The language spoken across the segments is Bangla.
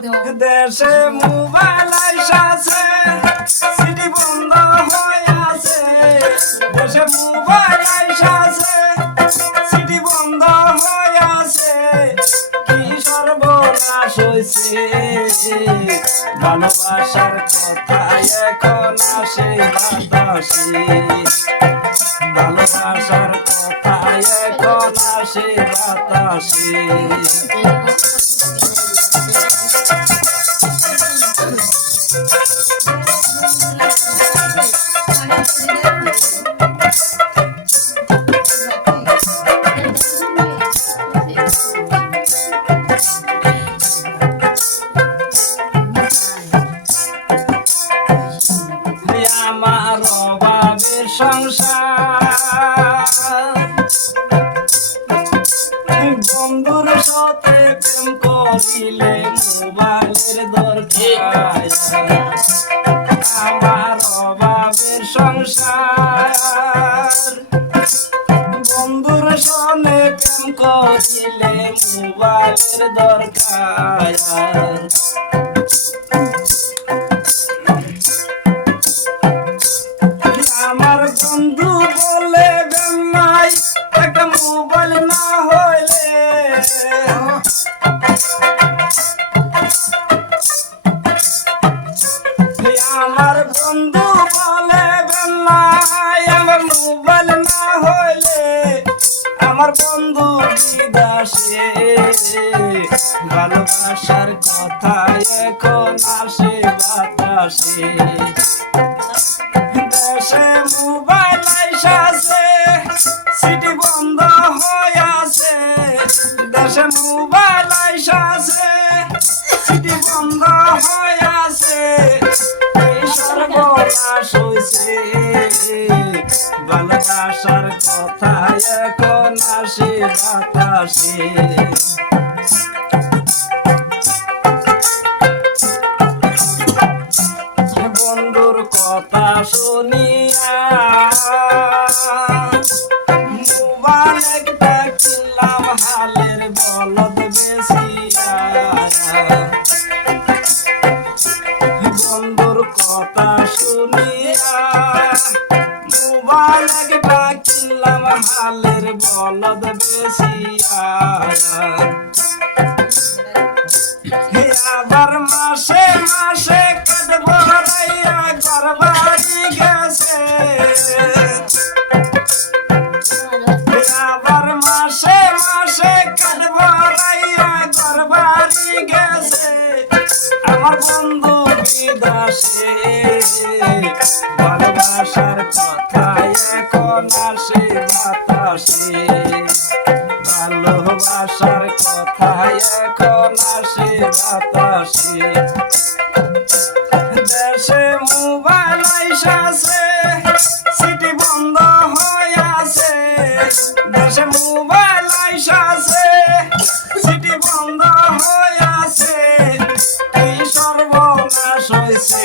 দেশে মোবাইল আইসাছে সিটি বন্ধ হয়ে আছে দেশে মোবাইল আইসাছে সিটি বন্ধ হয়ে আছে কি সর্বনাশ হইছে ভালোবাসার কথা এখন আসে বাতাসে ভালোবাসার কথা এখন আসে বাতাসে আমার অভাবের সংসার বন্ধুর সাথে প্রেম করিলে মোবাইলের দরকার আমার অভাবের সংসার বন্ধুর সনে প্রেম করিলে মোবাইলের দরকার আমার বন্ধু বলে বেমাই একটা মোবাইল না হইলে আমার বন্ধু বলে বেমাই আমার মোবাইল না হইলে আমার বন্ধু বিদেশে ভালোবাসার কথা এখন আসে বাতাসে দেশে মোবাইল আইসাছে সিটি বন্ধ হয়ে আছে দেশে মোবাইল আইসাছে সিটি বন্ধ হয়ে আছে এই সর্বনাশ হইছে ভালোবাসার কথা এখন আসে বাতাসে বন্ধুর কথা শুনিয়া মোবাইল একটা কিনলাম হালের বলদ বেশিয়া বন্ধুর কথা শুনিয়া মোবাইল একটা কিনলাম হালের বলদ বেশিয়া আবার মাসে মাসে কাটব রাইয়া ঘর বাড়ি গেছে আবার মাসে মাসে কাটব রাইয়া ঘর বাড়ি গেছে আমার বন্ধু বিদেশে ভালোবাসার কথা এখন আসে বাতাসে ভালোবাসার কথা এখন আসে বাতাসে দেশে মোবাইল আইসাছে সিটি বন্ধ হয়ে আছে দেশে মোবাইল আইসাছে সিটি বন্ধ হয়ে আছে এই সর্বনাশ হইছে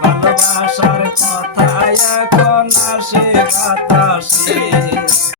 ভালোবাসার কথা এখন আসে বাতাসে